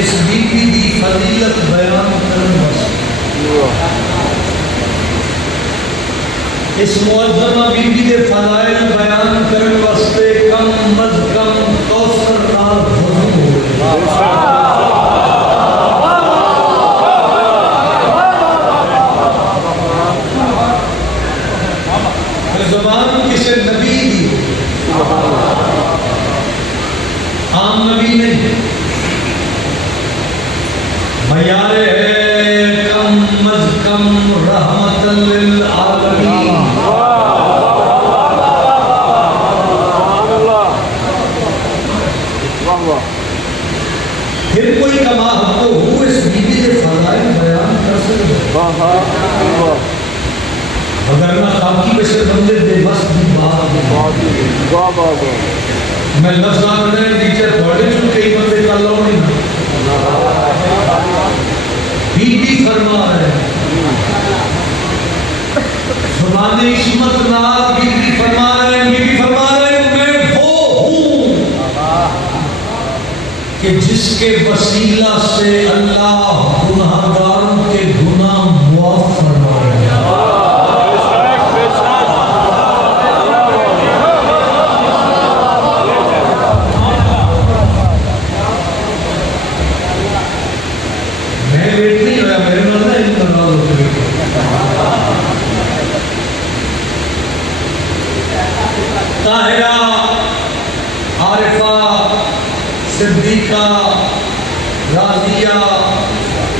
इस बीबी दी फजीलत बयान करने वास्ते इस मुअज़्ज़मा बीबी दे फज़ाइल बयान करने वास्ते कम अज कम कौसर नाल वज़ू हो ज़बान किसी नबी दी आम नबी नहीं मयारे है कम अज कम रहमतल लिल आलमीन। फिर कोई कमा तो हूँ इस बीबी के फज़ाइल बयान कर सकते अगर ना खाकी बशर बंदे बेबस दी बात मैं लफ्ज़ ना करने टीचर पढ़े जो कई बंदे का लो नहीं बीबी फरमा रहे ज़ुबान इस्मत नाल बीबी फरमा रहे मैं वो हूँ कि जिसके वसीला से अल्लाह गुनाहगारों के गुनाह मुआफ़ फरमाएगा। ताहिरा, आरिफा, सिद्दीका, राज़िया,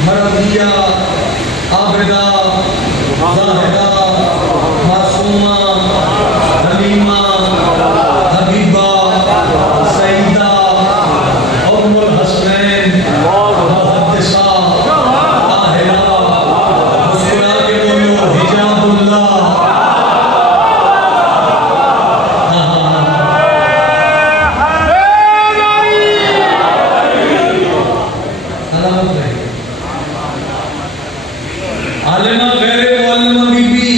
मरज़िया, आबिदा, ज़ाहिदा, मासूमा, हलीमा, हबीबा, सईदा, उम्मुल हसनैन, मुहद्दिसा, ताहिरा, मुस्कुरा के बोलो हिजाबुल्लाह। आलिमा गैर मुअल्लिमा बीबी।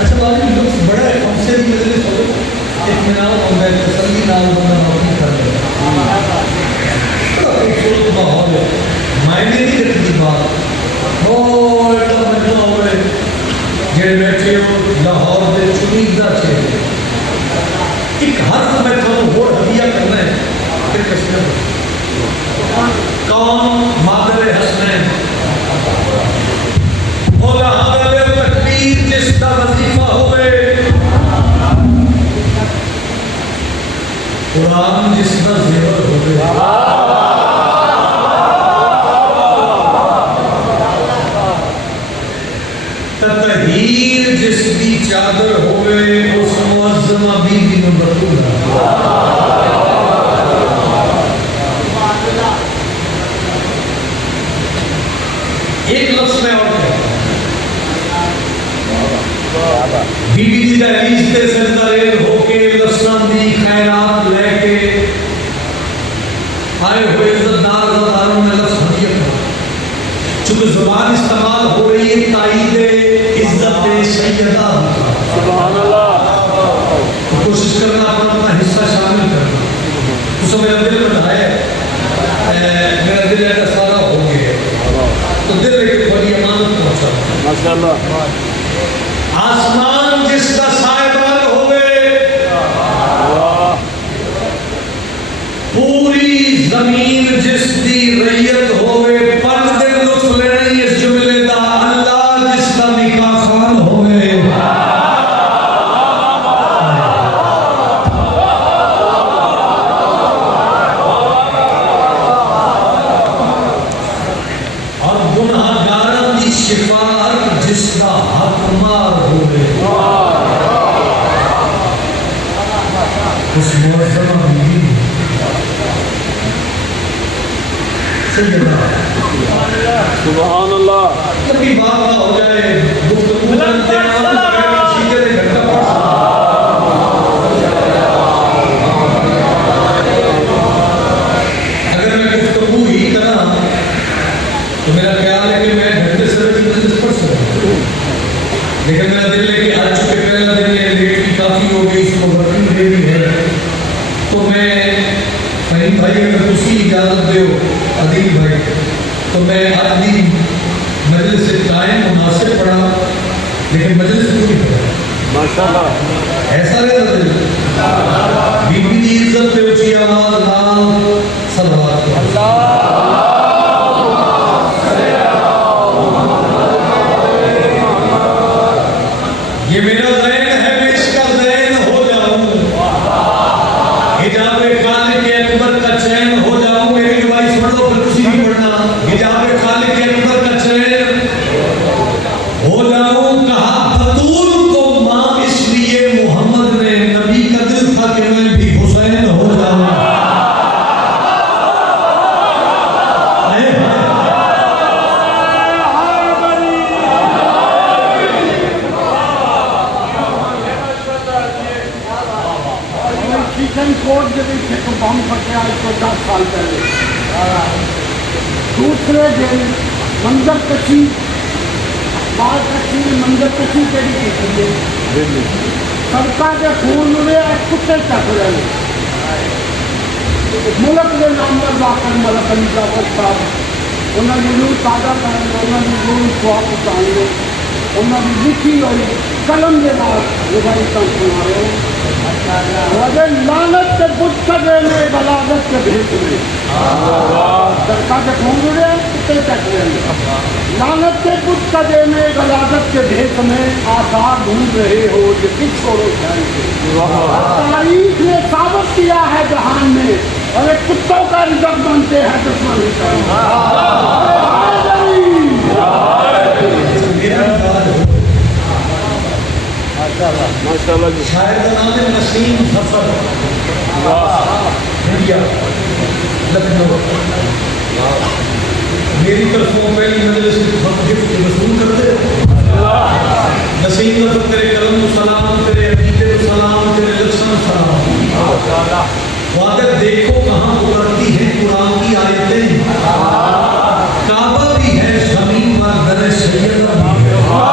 अच्छा बात ये लोग बड़ा है हमसे भी मिलने सोचो एक मिनाल होता है तसल्ली नाल बंदा नौकरी कर ले बड़ा खूबसूरत माहौल है मायने नहीं रखती बात ओ इतना मजा हो गए जे बैठे हो लाहौर दे चुनीदा से एक हर्फ में थोड़ा वो हदिया करना है फिर कश्मीर कौन मादर हसनैन बोला हदल तकबीर जिसका वजीफा होवे कुरान जिसका ज़ेवर होवे ततहीर जिसकी चादर होवे उस मुअज़्ज़मा बीबी में बतूल एक लफ्ज़ में और बीबी दी दहलीज ते सरदारेल होके लफ्ज़ां दी खैरात लेके आए हुए इज़्ज़तदार ज़ादारों ने लफ्ज़ हदिया करा चूंकि ज़ुबान इस्तेमाल हो रही है ताईद इज़्ज़त सैयदा सुभान अल्लाह कोशिश करना अपना हिस्सा शामिल करना तो मेरा दिल बनाया मेरा दिल ऐसा सारा हो गया तो दिल लेके बड़ी अमानत पहुंचा माशाअल्लाह। आसमान जिसका साहिबान होवे पूरी जमीन जिसकी रैयत होवे पर्दे लुत्फ लेने इस जुमले दा अल्लाह जिसका निकाह खान होवे जिसका हकमार होवे उस मुअज़्ज़मा बीबी सुभान अल्लाह कभी बात ना हो जाए गुफ्तगू करते हैं अगर मैं गुफ्तगू ही करा तो मेरा ख्याल है कि मैं घंटे से पढ़ सकता लेकिन मेरा दिल है कि आज चुके पहला दिन है लेट की काफ़ी हो गई इसको वर्किंग डे भी है तो मैं फहीम भाई मजलिस से कायम मुनासिब पड़ा, लेकिन मजलिस पूरी पड़ा माशाअल्लाह। ऐसा रहता दिल बीबी की इज्जत पे ऊंची आवाज नाल सलवात ये मेरा ज़ैन है, मैं इसका ज़ैन हो जाऊं, हिजाब खालिक के अकबर का चैन हो जाऊं। मेरी रिवाइज पढ़ लो फिर तुसी भी पढ़ना। हिजाब खालिक के अकबर का चैन हो जाऊं। कहा बतूल को मां इसलिए मोहम्मद ने, नबी का दिल था कि मैं भी हुसैन हो जाऊं। कोर्ट के पीछे तो बम फटे आज को 10 साल पहले। दूसरे दिन मंजर कशी, बाल कशी, मंजर कशी केड़ी की सड़क के खून उड़े कुत्ते चक रहे। मुल्क के नामवर वाकई मलक अली जाफर साहब उन्होंने रूह ताज़ा करेंगे, उन्होंने रूह स्वाब पहुँचाएंगे, उन्होंने लिखी हुई कलम के नाल रिवाई सुना रहे हो। लानत के बुत कदे में बलागत के भेद में सरकार के खून उड़े कुत्ते चक रहे। लानत के बुत कदे में बलागत के भेद में आसार ढूंढ रहे हो ये किस छोड़ो जाएंगे। तारीख ने साबित किया है जहान में, अरे कुत्तों का रिजल्ट बनते हैं दुश्मन माशाअल्लाह। शायर का नाम है नसीम सफर, इंडिया, लखनऊ। मेरी तरफों पहली मजलिस गिफ्ट वसूल करते। नसीम सफर तेरे कलम को सलाम, तेरे अकीदे को सलाम, तेरे लक्षण सलाम। वादत देखो कहाँ उतरती है कुरान की आयतें, काबा भी है ज़मीन पर दर सैयदा भी है।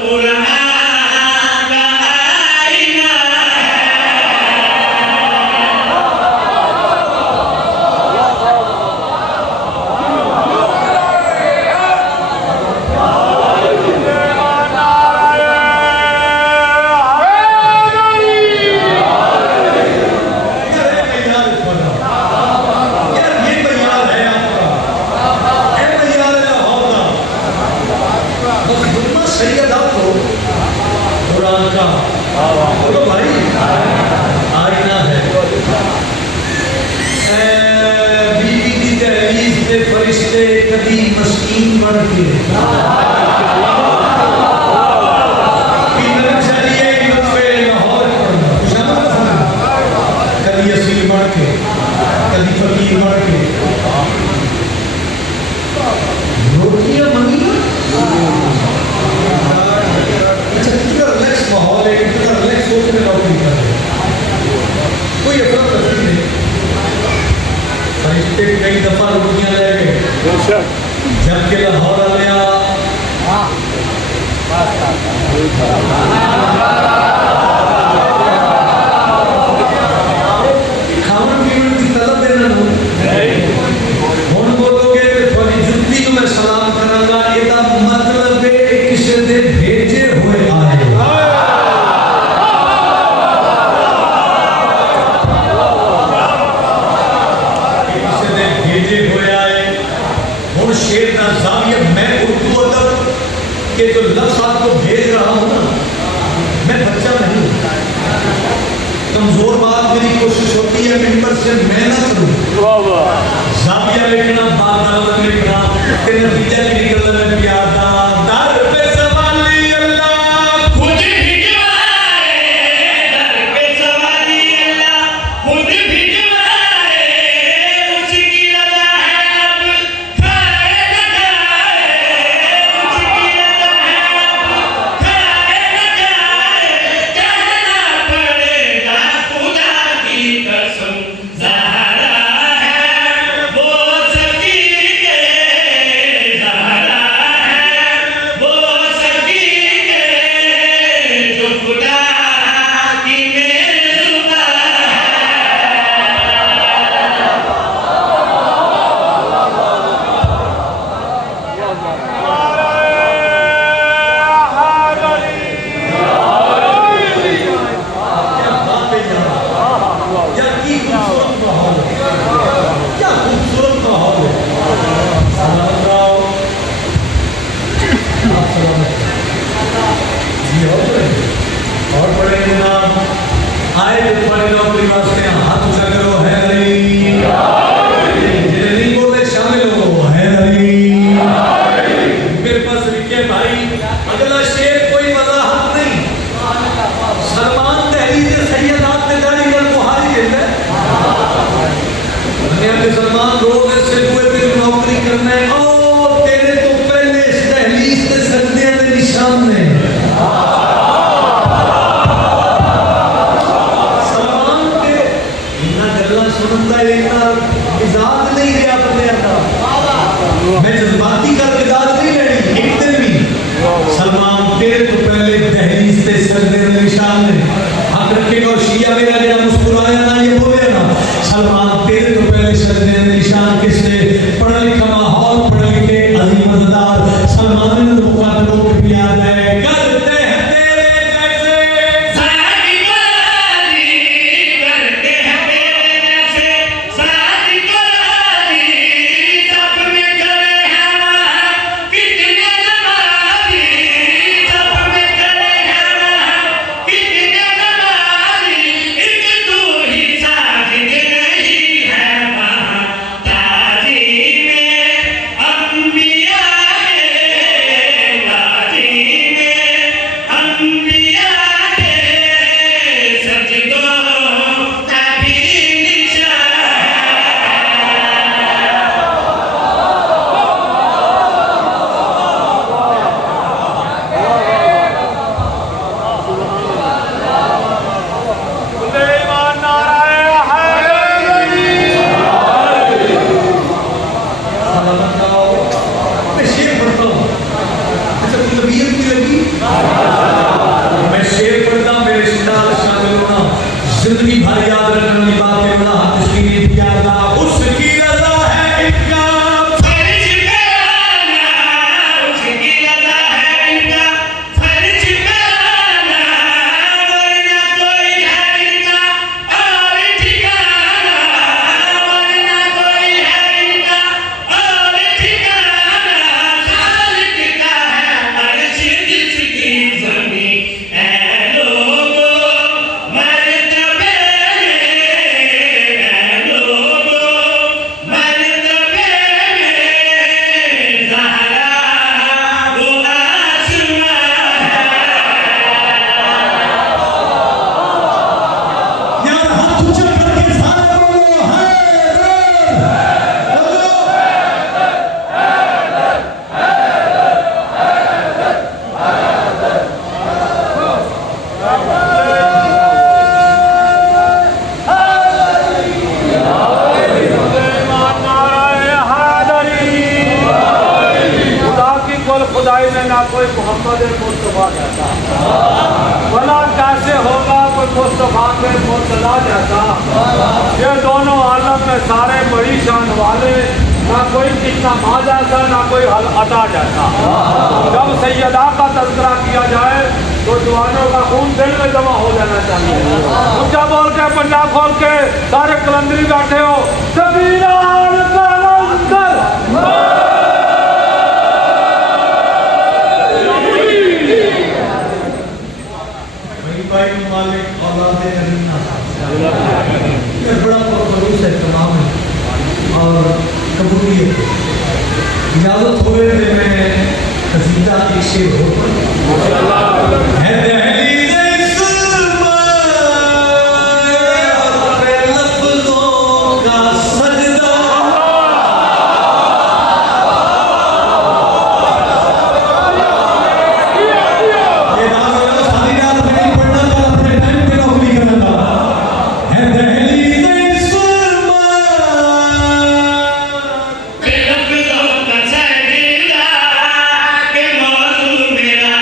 Quran तो कुरान का बोलो भाई आईना है। बीवी की दहलीज पे फरिश्ते कभी मस्कीन बन के कभी असीर बन के कभी फकीर बन के रोटियां मंगी। अच्छा कितना रिलैक्स माहौल है, कितना रिलैक्स होकर के नौकरी कर रहे हैं, कोई अफरा तफरी नहीं। फरिश्ते कई दफा रोटियां ले गए जबकि लाहौर आया खावन पीवन की तलब देना हुण बोलोगे तो थोड़ी जुत्ती को मैं सलाम करांगा, एदा मतलब है किसी दे भेजे हुए आए। किसी दे भेजे हुए आए। हुण शेर दा ज़ाविया मैं उर्दू अदब के जो लफ्ज़ आपको भेज रहा हूँ ना, मैं बच्चा नहीं, कमजोर बात मेरी कोशिश होती है मिंबर से मैं ना करूं, ज़ाविया लिखना बात लिखना ते नतीजा की निकलना में प्यादा दर पे सवाली अल्लाह खुद भिजवाए, दर पे सवाली अल्लाह खुद भिजवाए, उसकी रज़ा है अब खाए न खाए, उसकी रज़ा है अब खाए न खाए, कहना पड़ेगा खुदा की कसम ज़हरा है वो सकी के, ज़हरा है वो सकी के, जो खुदा की मेज़बान क्या बात है यार, क्या की खूबसूरत माहौल है, क्या खूबसूरत माहौल है। सलाम राव आप सलामत जी और बड़े जनाब आए तो तुम्हारी नौकरी वास्ते हाथ ऊंचा करो है अली जिन्हें नहीं बोलते शामिल हो है अली। मेरे पास लिखे भाई अगला शेर कोई वजाहत नहीं, सलमान दहलीज सैयदात ने दाढ़ी कर बुहारी देता है के सलमान रोज से हुए फिर नौकरी करना है ओ तेरे तो पहले इस दहलीज से सजदे के निशान ने सलमान के इतना गल्ला सुनता है, इतना मिजाज नहीं गया अपने अंदर, मैं जज्बाती का मिजाज नहीं लेनी एक दिन भी। सलमान तेरे तो पहले दहलीज से सजदे के निशान ने हक रखेगा और शिया मेरा जरा मुस्कुराया ना ये बोले ना, सलमान तेरे तो पहले सजदे के निशान किसने पढ़ा लिखा माहौल पढ़े लिखे अजीम मज़ेदार सलमान ने मुकाबलों के भी याद है करते हैं तेरे जैसे सादी करारी, करते हैं तेरे जैसे सादी करारी, सब में खड़े हैं वहाँ कितने नवाबी, सब में खड़े हैं वहाँ कितने सुनी ऐ लोगो मर्तबे ऐ लोगो मर्तबे ज़हरा वो आसमां यार हाथ ऊंचा करके सारे बोलो खुदा की कुल खुदाई में ना कोई मोहम्मद मुस्तफा जैसा भला कैसे होगा कोई मुस्तफा के मुर्तजा जैसा ये दोनों आलम में सारे बड़ी शान वाले ना कोई कितना माँ जैसा ना कोई हल अता जैसा जब सैयदा का तज़किरा किया जाए तो जवानों का खून दिल में जमा हो जाना चाहिए ऊंचा बोल के पंजाब खोल के सारे कलंदरी बैठे हो सबीरान कलंदर भाई मालिक औलाद करीना ये बड़ा पुरखलूस है तमाम है और कबूलियत इजाजत हुए थे मैं कसीदा एक शेर हो है दहलीज़ इस्माइल पे लफ्ज़ों का सजदा ये नाम सारी रात नहीं पढ़ना था अपने टाइम पे नौकरी करना था है दहलीज़ इस्माइल लफ्ज़ों का सजदा के मौजू मेरा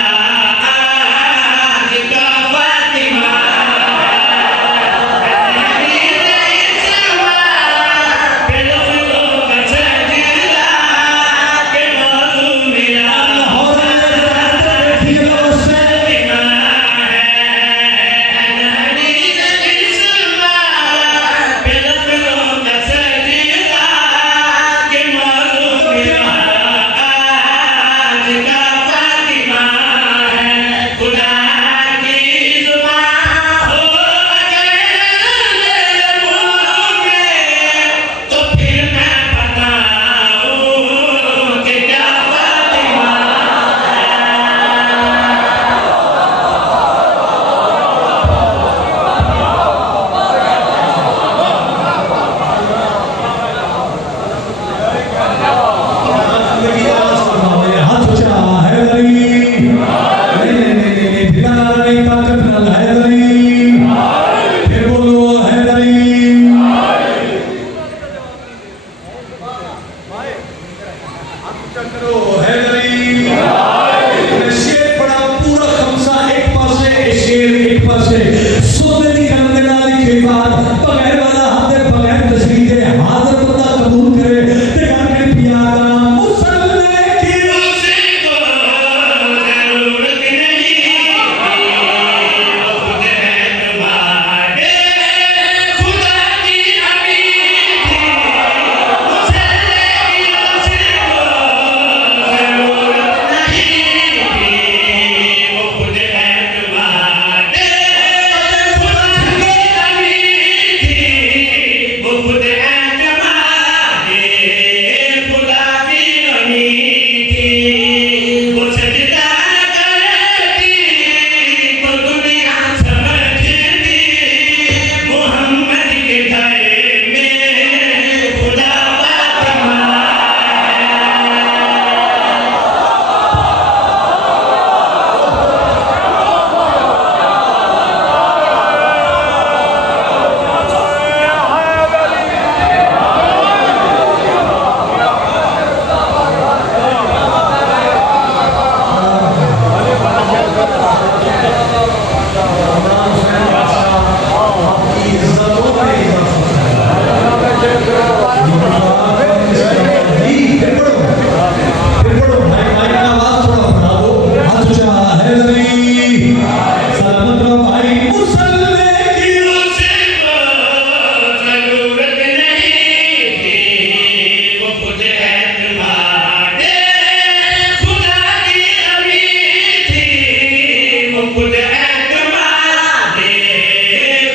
खुद एतमाद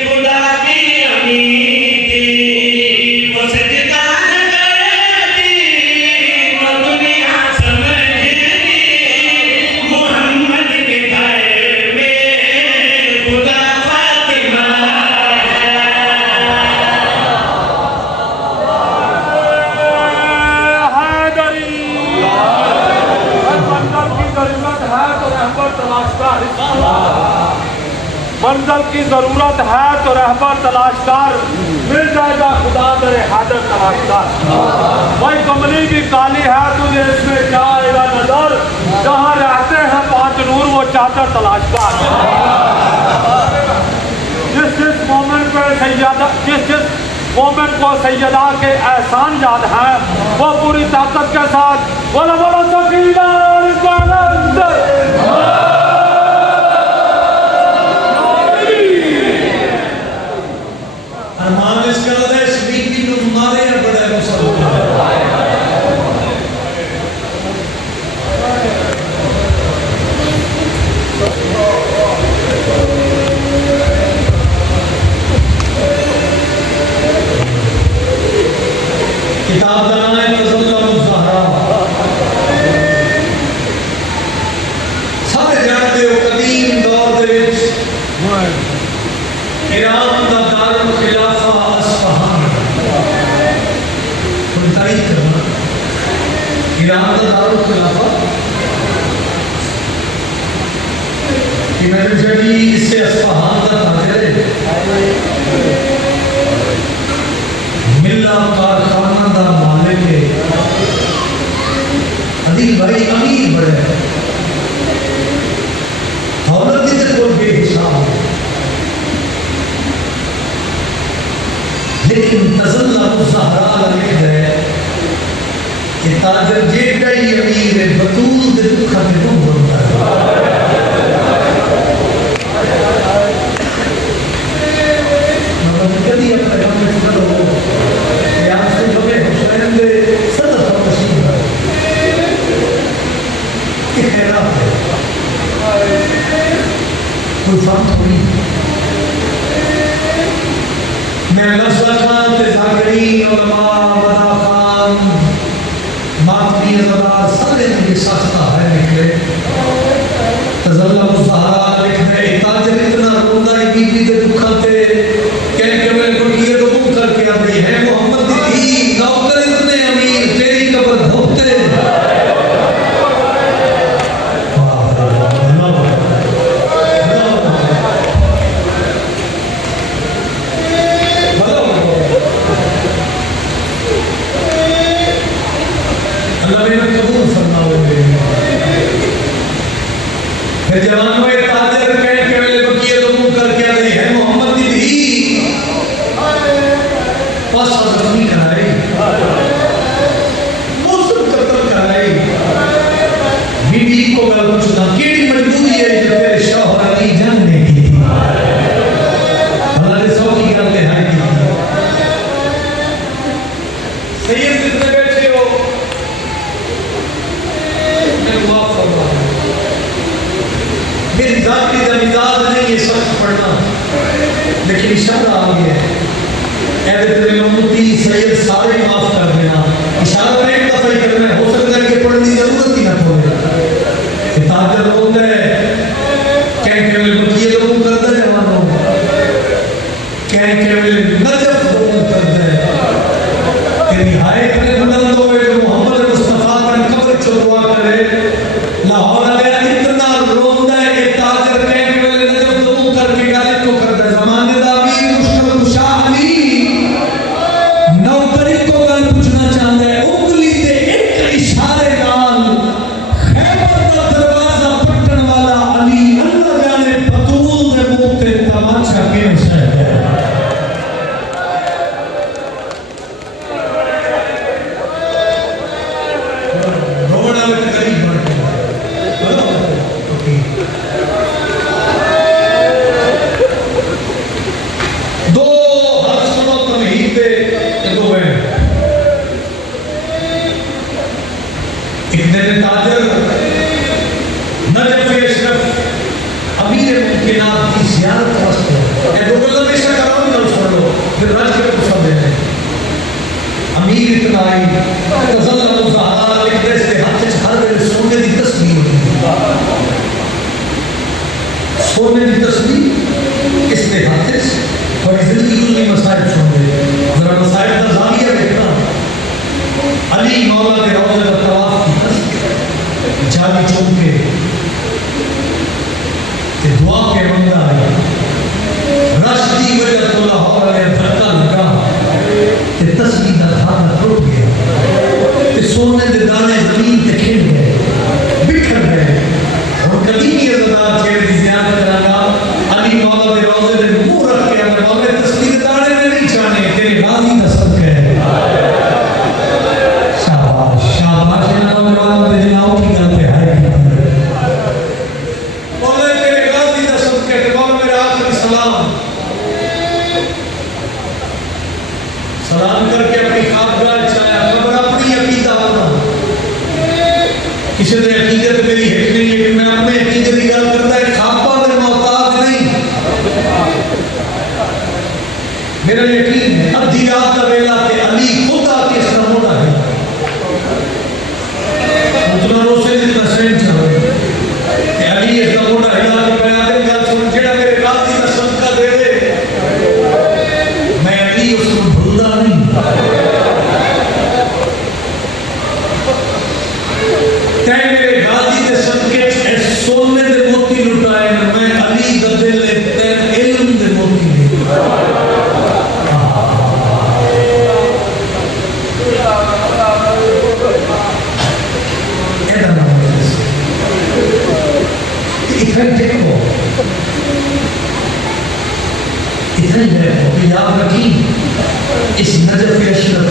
खुदा की अमीदी वो सजदा करती वो दुनिया समझती मोहम्मद के घर में खुदा फातिमा मंजल की जरूरत है तो रहबर तलाशकार मिल जाएगा खुदा तेरे हाजर तलाशकार भाई कमली भी काली है तुझे इसमें क्या आएगा नजर जहाँ रहते हैं पांच नूर वो चादर तलाशकार जिस मोमेंट पे सैयदा जिस मोमेंट को सैयदा के एहसान याद है वो पूरी ताकत के साथ बोलो बोलो सकीना अरमान इसका है शरीफ की तो मारे या बड़ा मुसलमान किताब का नाम है तज़ल्लुल ज़हरा सारे जानते हो कदीम दौर दे विच ईरान का दारुल खिलाफा अस्फहान कोई तारीफ करना ईरान का दारुल खिलाफा कि मैंने जड़ी इससे अस्फहान का ताजर है मिल्ला कारखाना दा मालिक है अली भाई अमीर बड़े दौलत की तो कोई बेहिसाब है लेकिन तज़ल्लुल ज़हरा लिख है कि ताजर जेड़ा ही अमीर है बतूल दे दुख ते नो होता है मतलब कदी अपने काम में करो या से लोगे हुसैन दे सदर का तस्लीम है कि खैरात है कोई फर्क थोड़ी मैं नस्ल खान ते जागरीन उलमा बदा खान मातमी अज़दार सारे ने साख्ता है निकले तज़ल्लुल ज़हरा लिख दे ताजर इतना रोंदा है बीबी दे दुख ते कह के मैं कुटिए को मुंह करके आ गई है मोहम्मद दी थी नौकर इतने अमीर तेरी कब्र धोते जवान में ताजर कह के वेले बकिए तो मुंह करके आ गई है मोहम्मद दी धी पास जख्मी कराई मौसम कत्ल कराई बीबी को गल पूछना केड़ी मजबूरी है जो तेरे शौहर अली जान ने की अल्लाह ने सौ की गल है की सैयद जितने बैठे हो मैं माफ फरमा मेरी जाती का मिजाज नहीं ये सख्त पढ़ना लेकिन इशारा आ गया है ऐसे तेरे उम्मती सैयद सारे माफ कर देना इशारा में एक दफा ही करना है हो सकता है कि पढ़ने की जरूरत ही ना पड़े ताजर रोंदा है कह के वेले बकिए तो मुंह करदा जवानों कह के वेले नजफ बोल करदा है तेरी हाय इतने बुलंद होए जो मोहम्मद मुस्तफा का कब्र चुरवा करे लाहौर वाले इतना रोंदा है कि ताजर कह के वेले नजफ तो मुंह करके गालिब को करदा जमाने दा भी मुश्किल कुशा अली नौकरी को गल पूछना चाहता है उंगली दे एक इशारे नाल खैबर दा दरवाजा पटन वाला अली अल्लाह जाने बतूल दे मुंह ते तमाचा किवें सह के नाम की ज़ियारत वास्ते ए दो गल्लां हमेशा कराओ ना सुन लो फिर रज के कुछ समझ आए अमीर इतना आई तसल्लुल ज़हरा लिखते इसके हाथ से हर वेले सोने की तस्वीर होती सोने की तस्वीर इसके हाथ से बड़ी जिंदगी में मसाइल सुन रहे जरा मसाइल का जाविया देखना अली मौला के रोज़े का तवाफ की जाली चुम के दुआ के बंदा आया रश्दी वजह तो लाहौर में धक्का लगा ते तस्वीर का धागा टूट गया ते सोने के दाने जमीन पे खिल गए बिखर गए और कभी नहीं अज़ादार छेड़ की ज़ियारत करांगा अली मौला के रोज़े में मुंह रख के अगर मौला तस्वीर दाने में नहीं जाने तेरे गाजी का सदका है शाबाश शाबाश ना मौला दे जनाओ की गल पे है मौला तेरे गाजी का सदका है मौला मेरा आखिरी सलाम करके अपनी खाबगाह चाया खबर अपनी अकीदा होना किसी ने अकीदत मेरी है नहीं लेकिन मैं अपने अकीदत की गल करता है खाबा में मोहताज नहीं मेरा यकीन है अद्धी रात का वेला के अली खुद आके इस नमूना है उतना रोसे जितना सहन चाहे कि अली इस नमूना हिला के बयान दे गल सुन जेड़ा मेरे गाजी का सदका दे दे मैं अली उसको भूलदा नहीं तै मेरे गाजी के सदके सोने दे मोती लुटाए मैं अली दा दिल तै इल्म दे मोती याद रखी इस नजर के अशरफ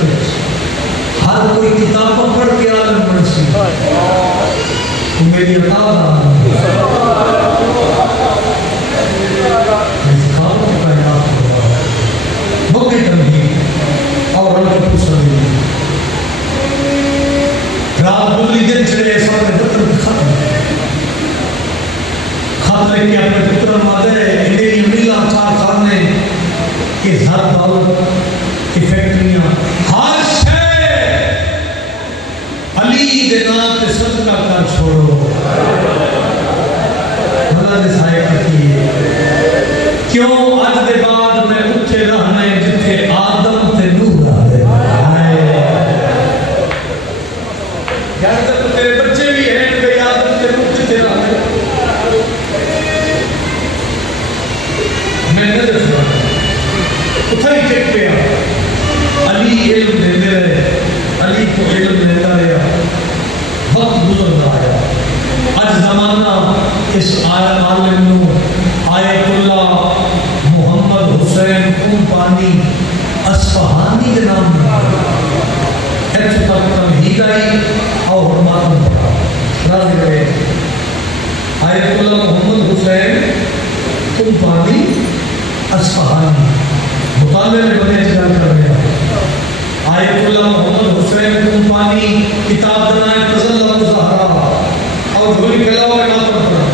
हर कोई किताब पढ़ के आलम बन सी तो मेरी रात गुजरी दिन चले सब खत्म खत लेके अपने पुत्र मादे इंडियन मिला चार खाने के हर दौलत की फैक्ट्रियां हर शय अली दे नाम पे सदका कर छोड़ो भला दे साए की क्यों आज दे बाद मैं उठे रहना है जिथे आदम ते नूह रहे यार तक तेरे बच्चे भी हैं कि आदम ते नूह जिथे रहे मैं नजर उठाई चेक पे अली इल्म देते रहे अली को इल्म देता रहा वक्त गुजरता आया आज जमाना इस आलम आयतुल्ला मोहम्मद हुसैन कुंपानी अस्फहानी के नाम ऐसे तक तमहीद आई और मालूम पड़ा राजी रहे आयतुल्ला मोहम्मद हुसैन कुंपानी अस्फहानी मुताले में बने जान कर रहे हैं आयतुल्ला मोहम्मद हुसैन कुंपानी किताब बनाए तसल्लुल ज़हरा और गोली कलाम में मातम पड़ा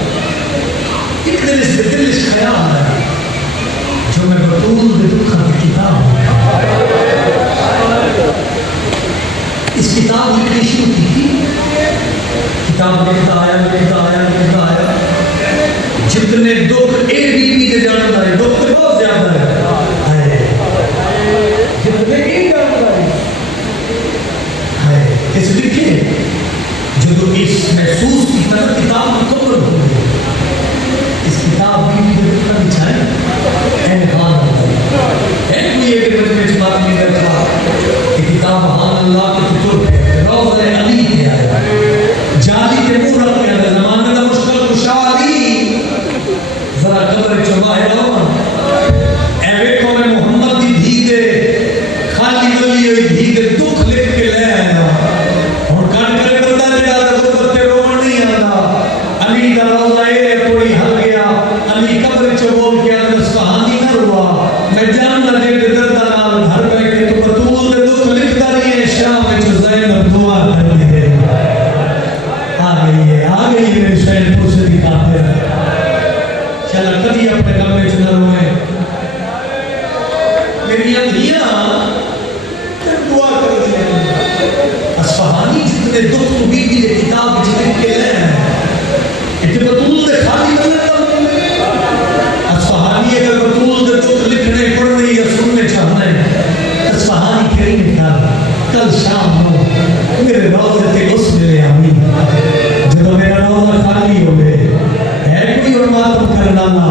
एक दिल इस ख्याल है जो मैं बतूल दे दुखा की किताब इस किताब लिखनी शुरू की थी किताब लिखता आया जितने दुख ए बीबी के जानता है दुख तो बहुत ज्यादा है जितने ए जानता है इस लिखे जो तो इस महसूस की तरह किताब मुकम्मल हो गई इस किताब बीबी के दुख बिछाए एहसान है कोई एक बच्चे इस बात नहीं करता कि किताब अल्लाह के फितूर है रोज़े अली के आया जाली के मुंह रख के आया ज़माने का मुश्किल खुशाली जरा कब्र चुमा है ए देखो मैं मोहम्मद दी धी दे खाली गली हुई धी दे दुख लिख के ले आया और कान करे बंदा जेड़ा गुरबत ते रोण नहीं आंदा अली दा रोज़ा ए कोई हल गया अली कब्र च बोल के अंदर कहानी ना हुआ मैं जानदा जे दर्द नाल घर बैठ के तो बतूल दे दुख लिखदा रही है शाम में ज़ैनब दुआ करती है आ गई है मेरे शहर से दिखाते हैं चल कभी अपने काम में न रोए मेरी अधीना दुआ कर दिया असफहानी जितने दुख उम्मीद की किताब जितने के हैं इतने बतूल दे खाली बदल असफहानी अगर बतूल दे दुख लिखने पढ़ने या सुनने चाहना है असफहानी करीम कल शाम को मेरे रोज़े ते उस मेरे आमी जब मेरा रोज़ा खाली हो गए है कोई और मातम करना ना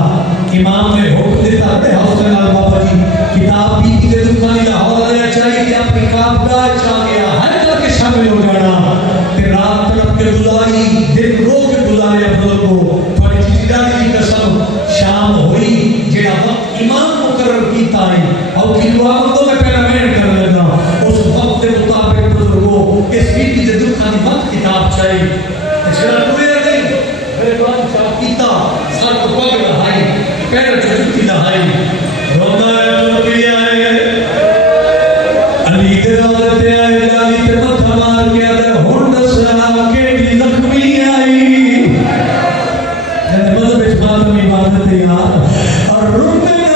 इमाम ने हुक्म देता है हौसले नाल बाबा जी किताब भी की दुकान लाहौर लेना चाहिए कि अपनी काबगा चाह गया हर करके शामिल हो जाना ते रात तड़प के बुलाई दिन रो के बुलाने अपनों को थोड़ी जिंदगी की कसम शाम हुई जेड़ा वक्त इमाम मुकर्रर कीता है और की दुआ को मैं पहला मैं कर लगा उस वक्त के मुताबिक बुजुर्गों इस बीती दे दुकान की वक्त किताब चाहिए जेड़ा पूरे नहीं मेरे दुआन चाह कीता सर को पग लहाई पैर जुत्ती लहाई रोना है तो पिया है अली दे रोज़े ते आए जाली ते मथा मार के आदे हुण दसना केड़ी जख्मी आई जब मज़हब इबादत में इबादत यार और रुक